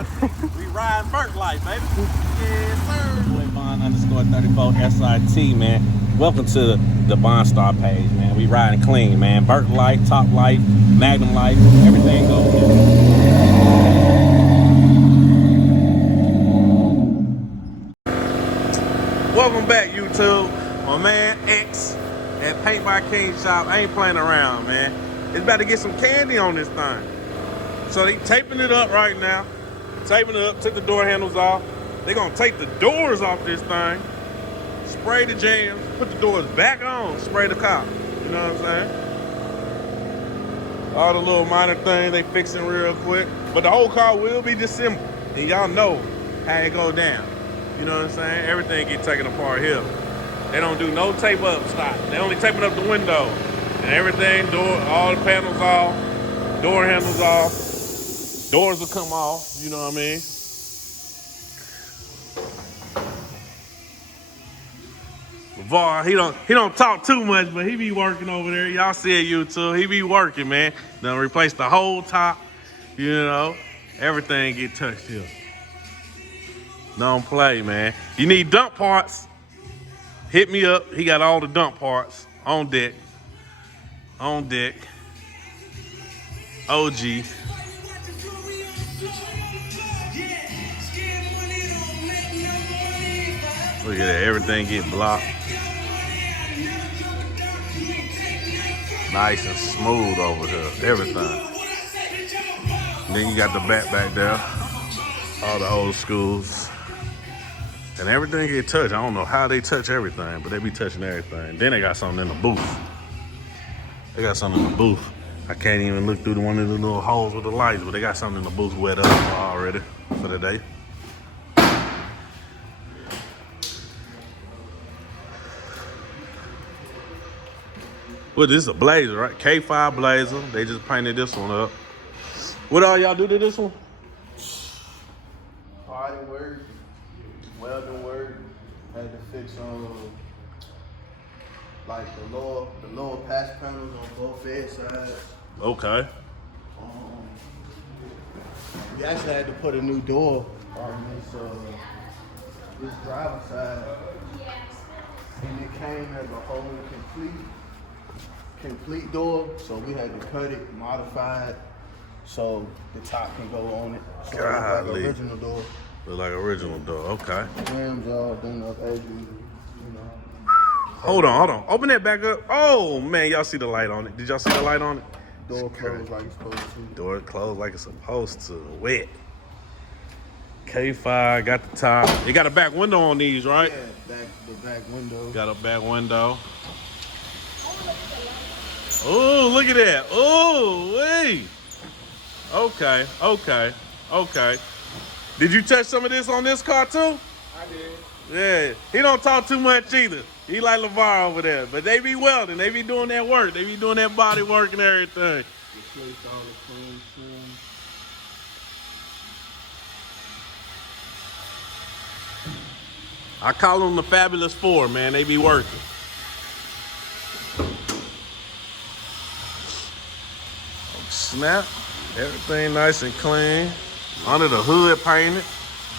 We ride Burke life, baby. Yes, sir. Boy Bond _34 SIT, man. Welcome to the Bond Star page, man. We riding clean, man. Burke life, Top life, Magnum life, everything goes with it. Welcome back, YouTube. My man X at Paint by King Shop. I ain't playing around, man. It's about to get some candy on this thing. So they taping it up right now. Taping it up, took the door handles off. They're gonna take the doors off this thing, spray the jams, put the doors back on, spray the car. You know what I'm saying? All the little minor things they fixing real quick. But the whole car will be disassembled. And y'all know how it go down. You know what I'm saying? Everything get taken apart here. They don't do no tape up stop. They only taping up the window. And everything, all the panels off, door handles off. Doors will come off, you know what I mean? LeVar, he don't talk too much, but he be working over there. Y'all see it, YouTube. He be working, man. Done replace the whole top, you know. Everything get touched here. Don't play, man. You need dump parts, hit me up. He got all the dump parts on deck. On deck. OG. Look at that, everything get blocked. Nice and smooth over here, everything. And then you got the back there, all the old schools. And everything get touched. I don't know how they touch everything, but they be touching everything. Then they got something in the booth. They got something in the booth. I can't even look through one of the little holes with the lights, but they got something in the booth wet up already for the day. Well, this is a Blazer, right? K5 Blazer. They just painted this one up. What all y'all do to this one? Party work, welding work. Had to fix like the lower patch panels on both bed sides. Okay. We actually had to put a new door on this driver's side, and it came as a whole complete door, so we had to cut it, modify it, so the top can go on it. So it like an original door. Look like original door, okay. The rims all done up as you know. Hold on. Open that back up. Oh, man, y'all see the light on it. Did y'all see the light on it? Door closed like it's supposed to. Door closed like it's supposed to. Wet. K5, got the top. You got a back window on these, right? Yeah, the back window. Got a back window. Oh, look at that. Oh, wait. Okay. Did you touch some of this on this car too? I did. Yeah. He don't talk too much either. He like LeVar over there. But they be welding. They be doing that work. They be doing that body work and everything. I call them the Fabulous Four, man. They be working. Snap. Everything nice and clean. Under the hood painted.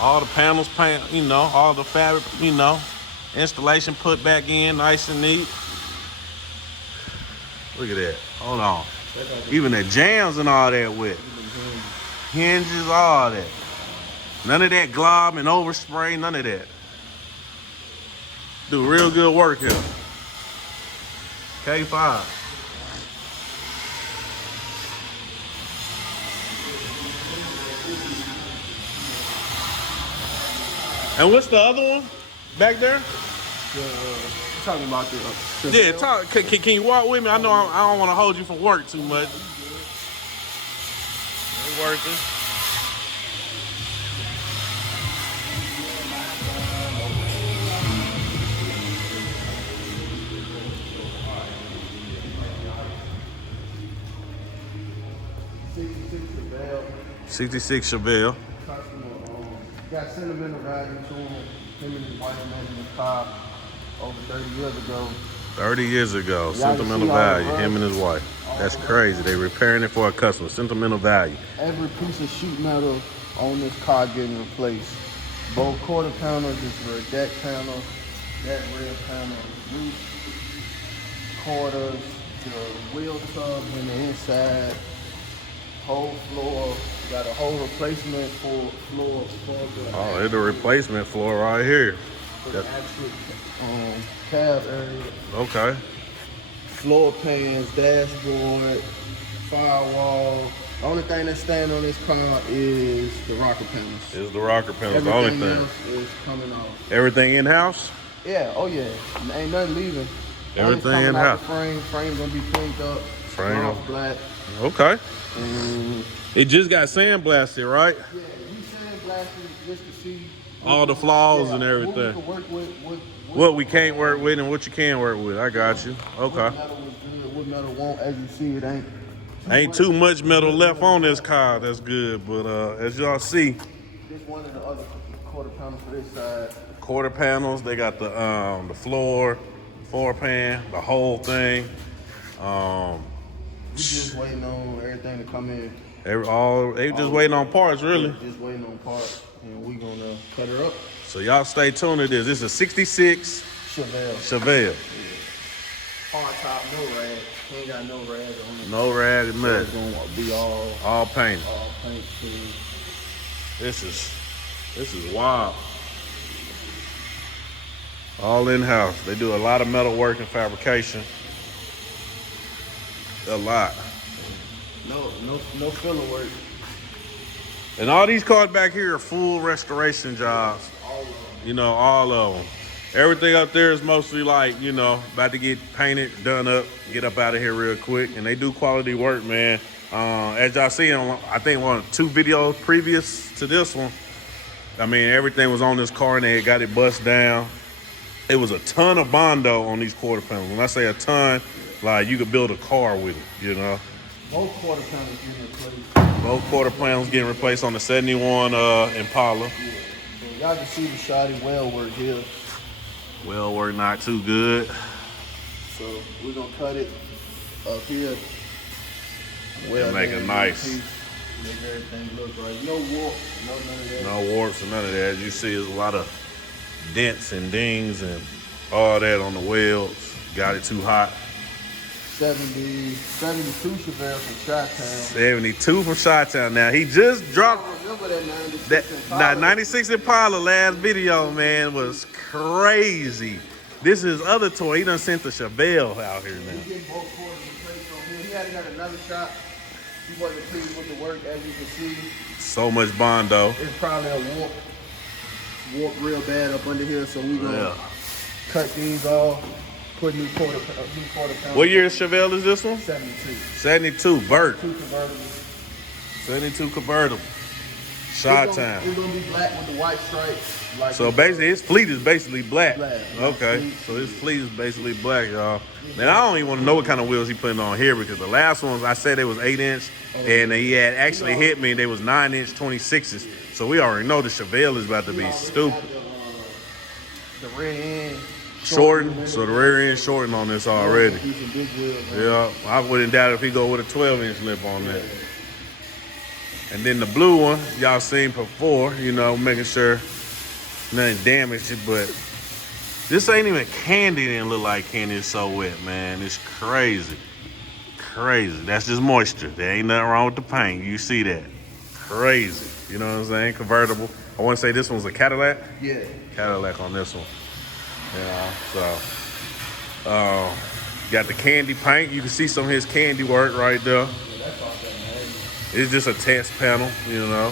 All the panels painted, you know, all the fabric, you know. Installation put back in, nice and neat. Look at that. Hold on. Even the jams and all that wet. Hinges, all that. None of that glob and overspray, none of that. Do real good work here. K5. And what's the other one back there? Talking about the yeah, talk. Can you walk with me? I know I don't want to hold you from work too much. Ain't working. Chevelle. 66 Chevelle. Got sentimental value to him. Him and his wife met in the car over 30 years ago. 30 years ago, Y'all sentimental can see all the value, rust. him and his wife. That's crazy. They repairing it for a customer, sentimental value. Every piece of sheet metal on this car getting replaced. Both quarter panels, this rear deck panel, that rear panel, roof, quarters, the wheel tub in the inside, whole floor. Got a whole replacement for floor for the Oh, it's a replacement floor right here. the actual cab area. Okay. Floor pans, dashboard, firewall. The only thing that's staying on this car is the rocker panels. It's the rocker panels, the only Everything thing. else is coming off. Everything in-house? Yeah, oh yeah. Ain't nothing leaving. Everything Only coming out in-house. the frame gonna be cleaned up. Frame. Gloss black. Okay. And It just got sandblasted, right? yeah, we sandblasted just to see All the flaws and what everything. we can work with, What we can't work with and what you can work with. I got you. what Okay. metal was good, what metal won't. As you see, it Ain't too much metal left on this car. That's good. But as y'all see, This one of the other quarter panels for this side. quarter panels, they got the floor pan, the whole thing. We just waiting on everything to come in. They just waiting on parts, really. Just waiting on parts, and we gonna cut her up. So y'all stay tuned to this. This is a 66 Chevelle. Chevelle. Hard top, no rag. Ain't got no rag on it. No rag, It's nothing. gonna be All painted. all paint clean. This is wild. All in-house. They do a lot of metal work and fabrication. A lot. No filler work. And all these cars back here are full restoration jobs. All of them. You know, all of them. Everything up there is mostly like, you know, about to get painted, done up, get up out of here real quick. And they do quality work, man. As y'all see on, I think one of 2 videos previous to this one, I mean, everything was on this car and they got it bust down. It was a ton of Bondo on these quarter panels. When I say a ton, like you could build a car with it, you know. Both quarter panels getting replaced. Both quarter panels getting replaced on the 71 Impala. Yeah. So y'all can see the shoddy well work here. Well, we're not too good. So we're gonna cut it up here. And make it down nice. piece, make everything look right. No warp, no none of that. No warps and none of that. As you see, there's a lot of dents and dings and all that on the wheels. Got it too hot. 72 Chevelle from Chi-Town. 72 from Chi-Town. Now, he just dropped I remember that 96 that Impala. 96 Impala last video, man, was crazy. This is other toy. He done sent the Chevelle out here now. He getting both quarters replaced on here. He had got another shot. He wasn't pleased with the work, as you can see. So much Bondo. It's probably a warp real bad up under here, so we gonna Yeah. cut these off, put new quarter pounds. What year Chevelle is this one? 72. 72, Burt. 2 convertibles. 72 convertible. It's Chi-Town. gonna be black with the white stripes. Like So basically, his fleet is basically black. Black. Okay, so his fleet is basically black, y'all. And I don't even want to know what kind of wheels he putting on here because the last ones I said it was 8-inch, and he had actually hit me. They was 9-inch 26s. So we already know the Chevelle is about to be stupid. The rear end Shortened, so the rear end shortened on this already. Use some big wheels, man. Yeah, I wouldn't doubt if he go with a 12-inch lip on that. And then the blue one, y'all seen before, you know, making sure nothing damaged it, but this ain't even candy. Didn't look like candy. It's so wet, man. It's crazy. Crazy. That's just moisture. There ain't nothing wrong with the paint. You see that. Crazy. You know what I'm saying? Convertible. I want to say this one's a Cadillac. Yeah. Cadillac on this one. Yeah, so got the candy paint. You can see some of his candy work right there. It's just a test panel, you know.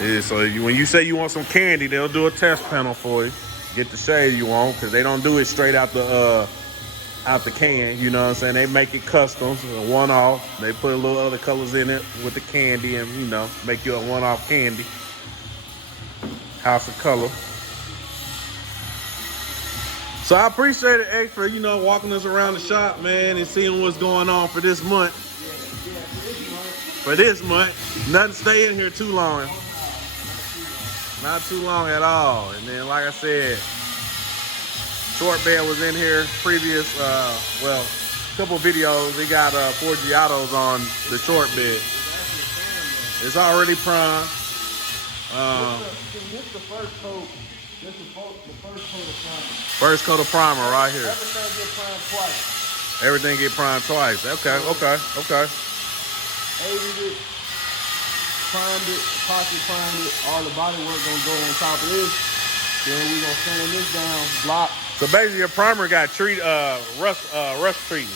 Yeah, so when you say you want some candy, they'll do a test panel for you. Get the shade you want, because they don't do it straight out the can, you know what I'm saying? They make it custom, one-off. They put a little other colors in it with the candy and, you know, make you a one-off candy. House of Color. So I appreciate it, X, for, you know, walking us around the shop, man, and seeing what's going on for this month. For this month, nothing stay in here too long. Not too long at all. And then, like I said, short bed was in here. Previous, well, couple videos. They got Forgiatos on the short bed. It's already primed. This the first coat. This the first coat of primer. First coat of primer right here. Everything get primed twice. Everything get primed twice. Okay. Aided it, primed it, pocket primed it. All the body work gonna go on top of this. Then we gonna sand this down, block. So basically, your primer got rust treatment.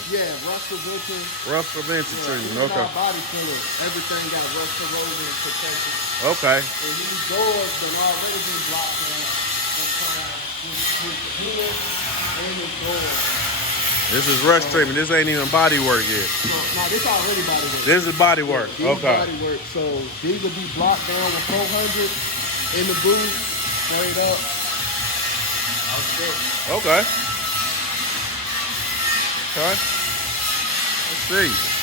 Yeah, rust prevention. Rust prevention treatment. Okay. Our body filler, everything got rust corrosion protection. Okay. And these doors been already been blocked and primed with the heater and the door. This is rust treatment. This ain't even body work yet. No, this already body work. This is body work. These Okay. body work. So these will be blocked down with 400 in the booth, straight up. Okay. Let's see.